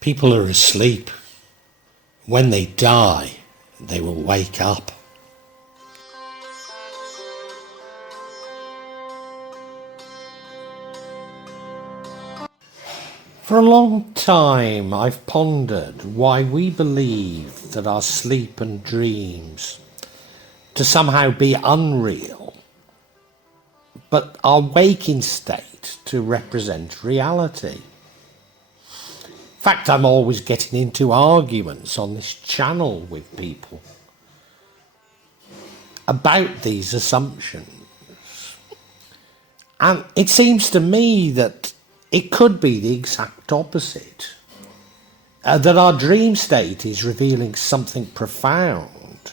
People are asleep. When they die, they will wake up. For a long time, I've pondered why we believe that our sleep and dreams to somehow be unreal, but our waking state to represent reality. In fact, I'm always getting into arguments on this channel with people about these assumptions. And it seems to me that it could be the exact opposite. That our dream state is revealing something profound,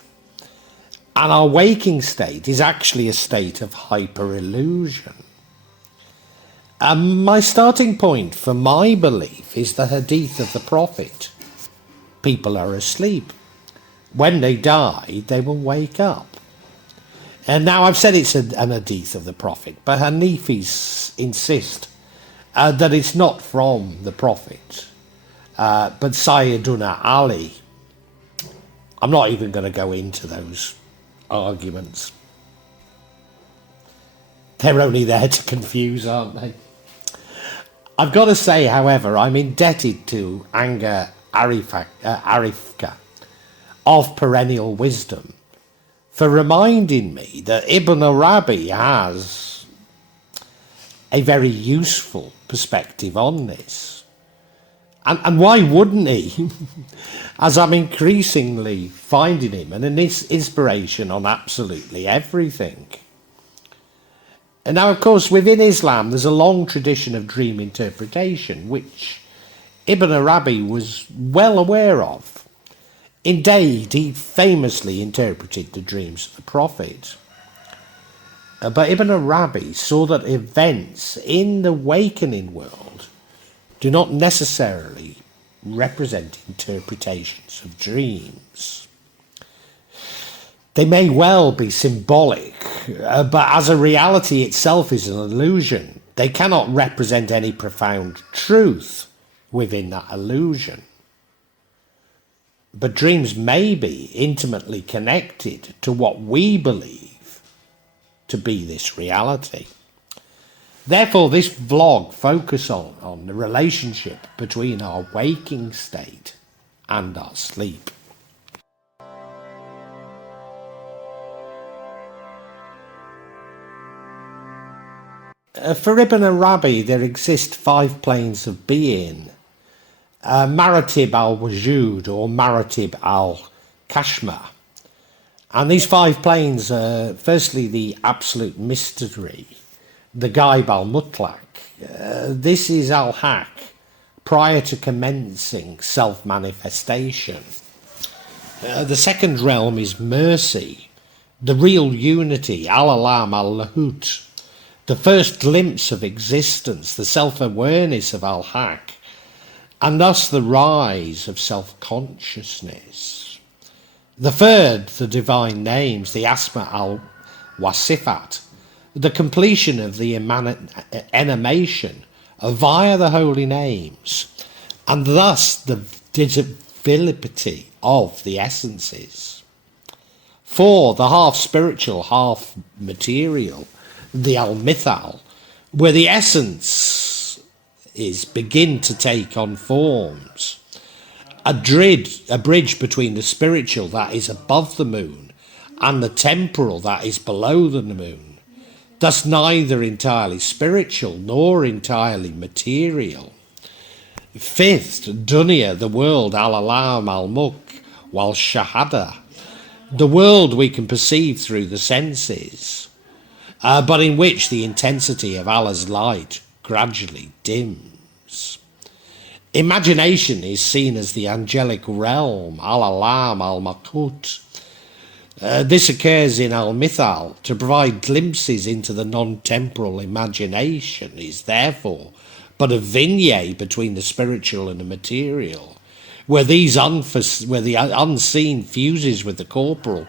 and our waking state is actually a state of hyper-illusion. My starting point for my belief is the Hadith of the Prophet. People are asleep. When they die, they will wake up. And now I've said it's an Hadith of the Prophet, but Hanifis insist that it's not from the Prophet, but Sayyiduna Ali. I'm not even going to go into those arguments. They're only there to confuse, aren't they? I've got to say, however, I'm indebted to Anga Arifka of Perennial Wisdom for reminding me that Ibn Arabi has a very useful perspective on this. And why wouldn't he? As I'm increasingly finding him an inspiration on absolutely everything. And now, of course, within Islam, there's a long tradition of dream interpretation, which Ibn Arabi was well aware of. Indeed, he famously interpreted the dreams of the Prophet. But Ibn Arabi saw that events in the awakening world do not necessarily represent interpretations of dreams. They may well be symbolic, but as a reality itself is an illusion, they cannot represent any profound truth within that illusion. But dreams may be intimately connected to what we believe to be this reality. Therefore, this vlog focuses on the relationship between our waking state and our sleep. For Ibn Arabi, there exist 5 planes of being. Maratib al-Wujud or Maratib al-Kashma. And these 5 planes are firstly the absolute mystery, the Ghaib al-Mutlaq. This is al-Haq, prior to commencing self-manifestation. The second realm is mercy, the real unity, al-Alam al-Lahut, the first glimpse of existence, the self-awareness of al-Haq, and thus the rise of self-consciousness. The third, the divine names, the Asma al-Wasifat, the completion of the emanation via the holy names, and thus the divisibility of the essences. 4, the half spiritual, half material, the al-Mithal, where the essence is begin to take on forms. A bridge between the spiritual that is above the moon and the temporal that is below the moon, thus neither entirely spiritual nor entirely material. 5th, dunya, the world, al-alam al-mulk, wal shahada, the world we can perceive through the senses, but in which the intensity of Allah's light gradually dims. Imagination is seen as the angelic realm, al-alam al-makut. This occurs in al-mithal to provide glimpses into the non-temporal imagination, is therefore but a vignette between the spiritual and the material, where the unseen fuses with the corporal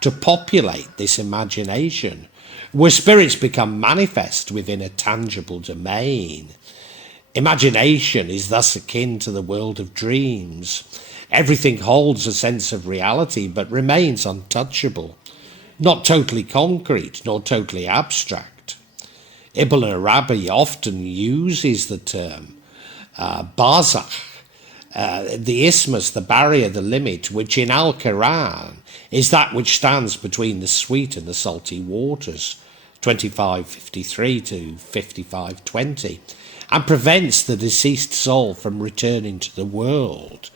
to populate this imagination, where spirits become manifest within a tangible domain. Imagination is thus akin to the world of dreams. Everything holds a sense of reality but remains untouchable, not totally concrete nor totally abstract. Ibn Arabi often uses the term barzakh, the isthmus, the barrier, the limit, which in Al-Quran is that which stands between the sweet and the salty waters, 25:53 to 55:20, and prevents the deceased soul from returning to the world,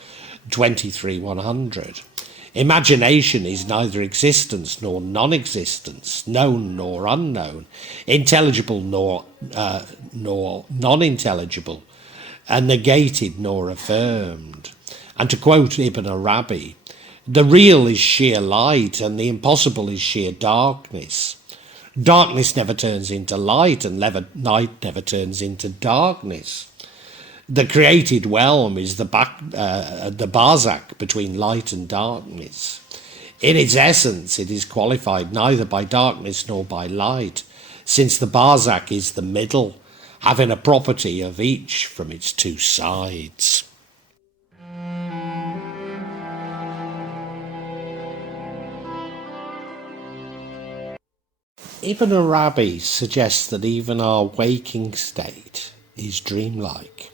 23:100. Imagination is neither existence nor non-existence, known nor unknown, intelligible nor non-intelligible, and negated nor affirmed. And to quote Ibn Arabi, the real is sheer light and the impossible is sheer darkness. Darkness never turns into light and light never turns into darkness. The created realm is the barzakh between light and darkness. In its essence, it is qualified neither by darkness nor by light, since the barzakh is the middle, having a property of each from its two sides. Ibn Arabi suggests that even our waking state is dreamlike,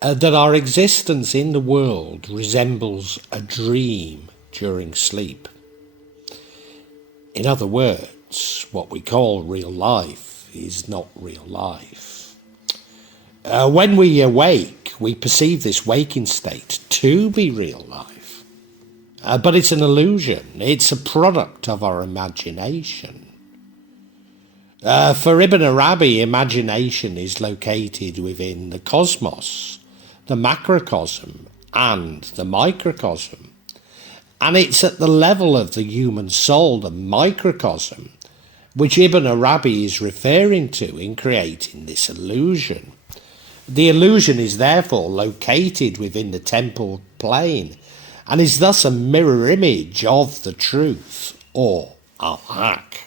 that our existence in the world resembles a dream during sleep. In other words, what we call real life is not real life. When we awake, we perceive this waking state to be real life. But it's an illusion. It's a product of our imagination. For Ibn Arabi, imagination is located within the cosmos, the macrocosm, and the microcosm. And it's at the level of the human soul, the microcosm, which Ibn Arabi is referring to in creating this illusion. The illusion is therefore located within the temporal plane, and is thus a mirror image of the truth, or al-haq.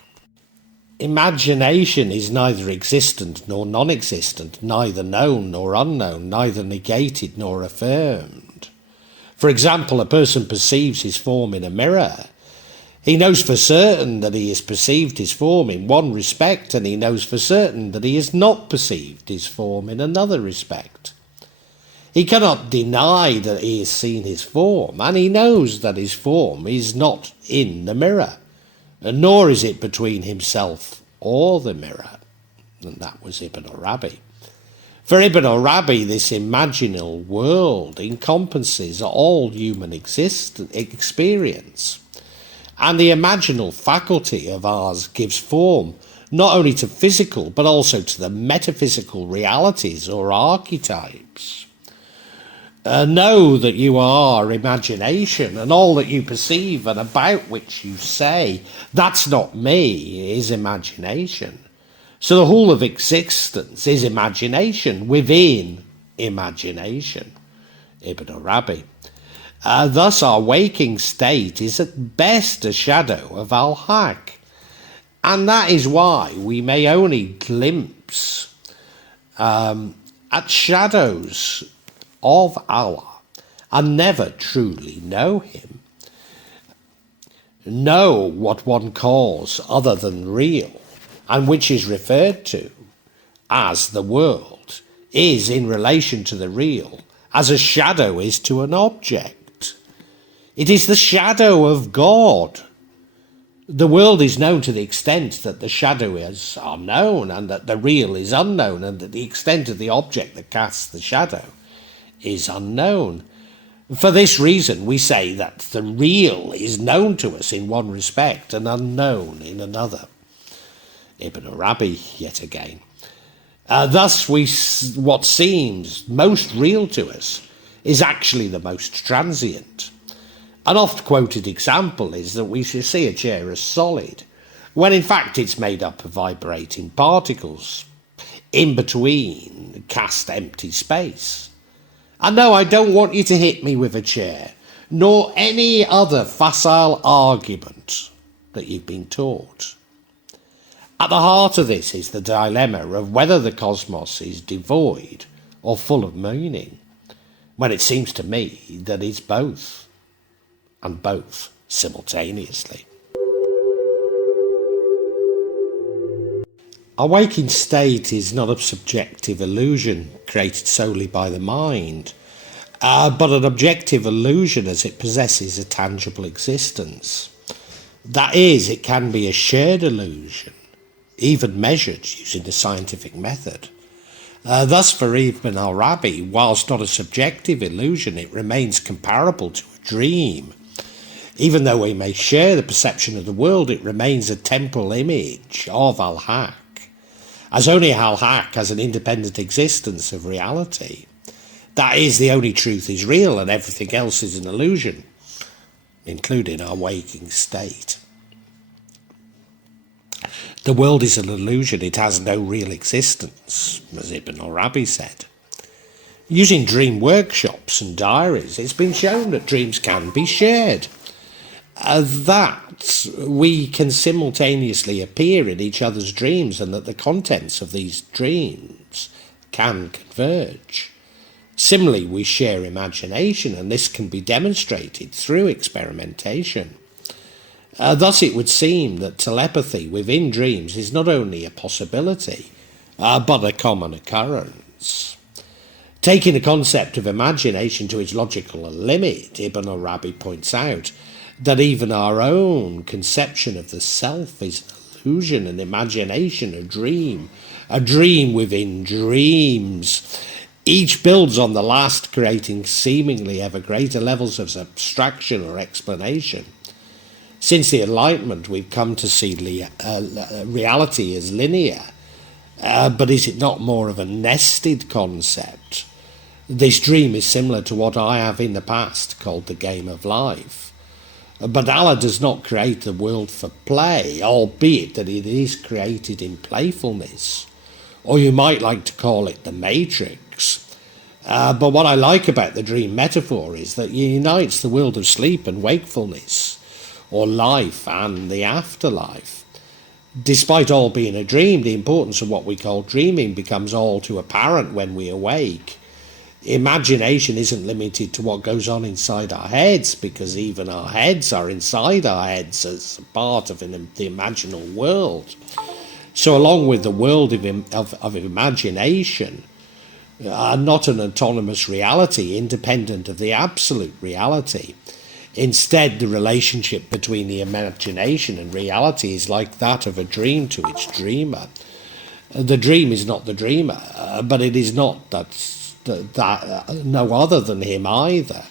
Imagination is neither existent nor non-existent, neither known nor unknown, neither negated nor affirmed. For example, a person perceives his form in a mirror. He knows for certain that he has perceived his form in one respect, and he knows for certain that he has not perceived his form in another respect. He cannot deny that he has seen his form, and he knows that his form is not in the mirror, nor is it between himself or the mirror. And that was Ibn Arabi. For Ibn Arabi, this imaginal world encompasses all human experience, and the imaginal faculty of ours gives form not only to physical but also to the metaphysical realities or archetypes. Know that you are imagination, and all that you perceive and about which you say, "That's not me," is imagination. So the whole of existence is imagination within imagination. Ibn Arabi. Thus our waking state is at best a shadow of al-haq, and that is why we may only glimpse at shadows of Allah and never truly know him. Know what one calls other than real, and which is referred to as the world, is in relation to the real as a shadow is to an object. It is the shadow of God. The world is known to the extent that the shadows are known, and that the real is unknown, and that the extent of the object that casts the shadow is unknown. For this reason, we say that the real is known to us in one respect and unknown in another. Ibn Arabi, yet again. Thus, what seems most real to us is actually the most transient. An oft-quoted example is that we see a chair as solid, when in fact it's made up of vibrating particles. In between cast empty space. And no, I don't want you to hit me with a chair, nor any other facile argument that you've been taught. At the heart of this is the dilemma of whether the cosmos is devoid or full of meaning, when it seems to me that it's both, and both simultaneously. Our waking state is not a subjective illusion created solely by the mind, but an objective illusion as it possesses a tangible existence. That is, it can be a shared illusion, even measured using the scientific method. Thus, for Ibn Arabi, whilst not a subjective illusion, it remains comparable to a dream. Even though we may share the perception of the world, it remains a temporal image of Al-Haq, as only Al-Haq has an independent existence of reality. That is, the only truth is real and everything else is an illusion, including our waking state. The world is an illusion, it has no real existence, as Ibn Arabi said. Using dream workshops and diaries, it's been shown that dreams can be shared, that we can simultaneously appear in each other's dreams and that the contents of these dreams can converge. Similarly, we share imagination, and this can be demonstrated through experimentation. Thus, it would seem that telepathy within dreams is not only a possibility, but a common occurrence. Taking the concept of imagination to its logical limit, Ibn Arabi points out that even our own conception of the self is an illusion, an imagination, a dream within dreams. Each builds on the last, creating seemingly ever greater levels of abstraction or explanation. Since the Enlightenment, we've come to see reality as linear, but is it not more of a nested concept? This dream is similar to what I have in the past called the game of life. But Allah does not create the world for play, albeit that it is created in playfulness. Or you might like to call it the Matrix. But what I like about the dream metaphor is that it unites the world of sleep and wakefulness, or life and the afterlife. Despite all being a dream, the importance of what we call dreaming becomes all too apparent when we awake. Imagination isn't limited to what goes on inside our heads, because even our heads are inside our heads as part of the imaginal world. So along with the world of imagination, not an autonomous reality independent of the absolute reality. Instead, the relationship between the imagination and reality is like that of a dream to its dreamer. The dream is not the dreamer, but it is not no other than him either.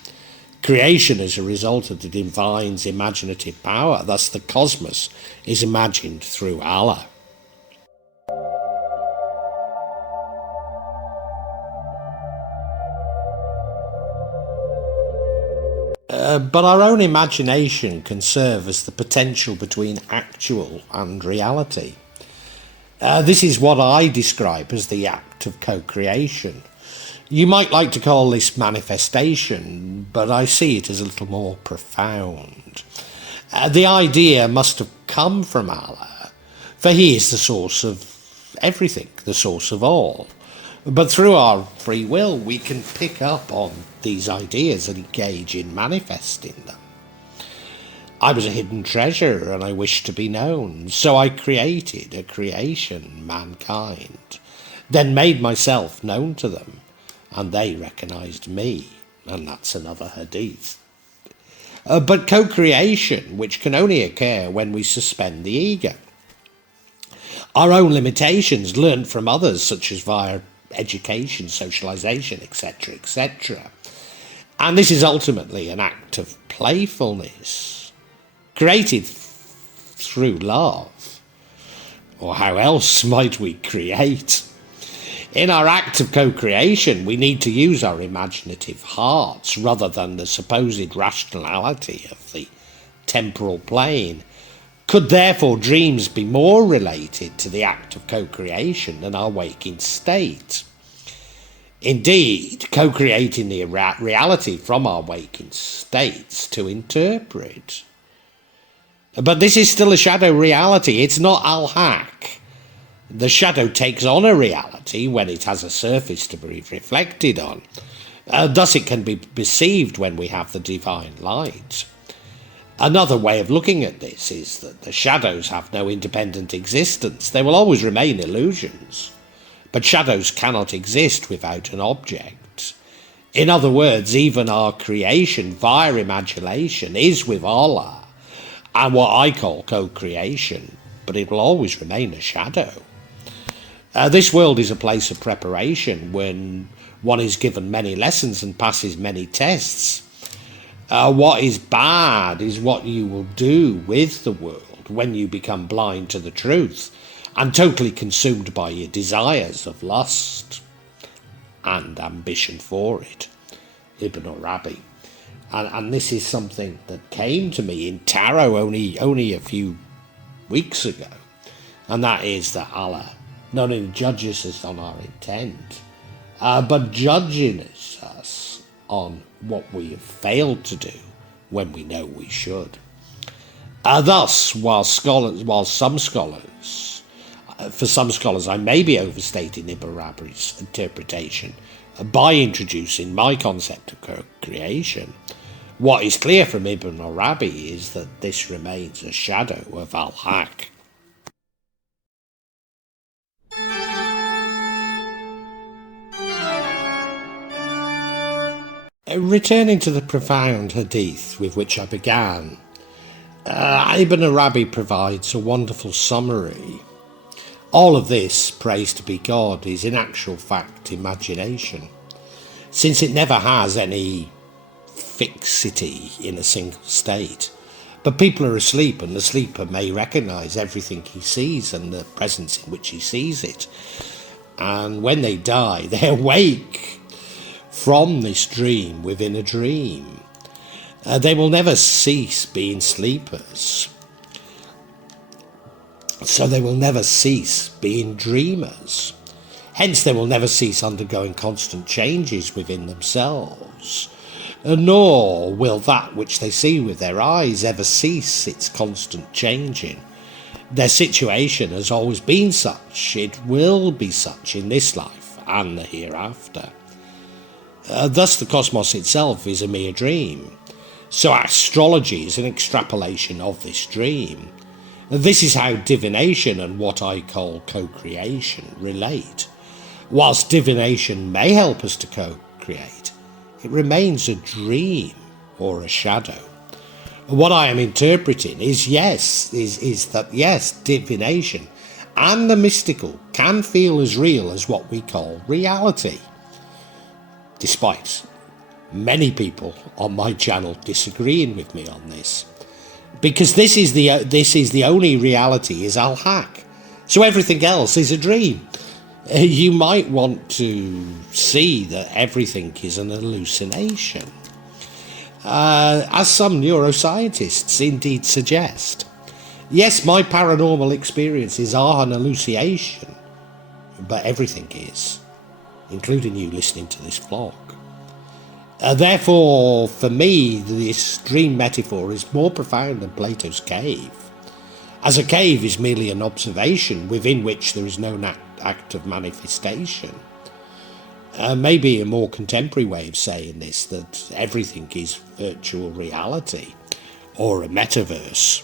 Creation is a result of the divine's imaginative power. Thus, the cosmos is imagined through Allah. But our own imagination can serve as the potential between actual and reality. This is what I describe as the act of co-creation. You might like to call this manifestation, but I see it as a little more profound. The idea must have come from Allah, for he is the source of everything, the source of all. But through our free will, we can pick up on these ideas and engage in manifesting them. I was a hidden treasure and I wished to be known, so I created a creation, mankind, then made myself known to them, and they recognized me, and that's another hadith. But co-creation, which can only occur when we suspend the ego. Our own limitations learned from others, such as via education, socialization, etc., etc. And this is ultimately an act of playfulness, created through love. Or how else might we create? In our act of co-creation, we need to use our imaginative hearts rather than the supposed rationality of the temporal plane. Could therefore dreams be more related to the act of co-creation than our waking state? Indeed, co-creating the reality from our waking states to interpret. But this is still a shadow reality. It's not Al-Haq. The shadow takes on a reality when it has a surface to be reflected on. Thus it can be perceived when we have the divine light. Another way of looking at this is that the shadows have no independent existence. They will always remain illusions. But shadows cannot exist without an object. In other words, even our creation via imagination is with Allah, and what I call co-creation, but it will always remain a shadow. This world is a place of preparation when one is given many lessons and passes many tests. What is bad is what you will do with the world when you become blind to the truth and totally consumed by your desires of lust and ambition for it. Ibn Arabi. And this is something that came to me in tarot only a few weeks ago. And that is that Allah not only judges us on our intent, but judging us on what we have failed to do when we know we should. Thus, for some scholars, I may be overstating Ibn Arabi's interpretation by introducing my concept of co-creation. What is clear from Ibn Arabi is that this remains a shadow of Al-Haq. Returning to the profound Hadith with which I began, Ibn Arabi provides a wonderful summary. All of this, praised to be God, is in actual fact imagination, since it never has any fixity in a single state. But people are asleep, and the sleeper may recognise everything he sees and the presence in which he sees it. And when they die, they awake from this dream within a dream. They will never cease being sleepers. So they will never cease being dreamers. Hence they will never cease undergoing constant changes within themselves. Nor will that which they see with their eyes ever cease its constant changing. Their situation has always been such. It will be such in this life and the hereafter. Thus the cosmos itself is a mere dream. So astrology is an extrapolation of this dream. This is how divination and what I call co-creation relate. Whilst divination may help us to co-create, it remains a dream or a shadow. What I am interpreting is that divination and the mystical can feel as real as what we call reality. Despite many people on my channel disagreeing with me on this, because this is the only reality is Al-Haq. So everything else is a dream. You might want to see that everything is an hallucination, as some neuroscientists indeed suggest. Yes, my paranormal experiences are an hallucination, but everything is, including you listening to this vlog. Therefore, for me, this dream metaphor is more profound than Plato's cave, as a cave is merely an observation within which there is no act of manifestation. Maybe a more contemporary way of saying this, that everything is virtual reality, or a metaverse.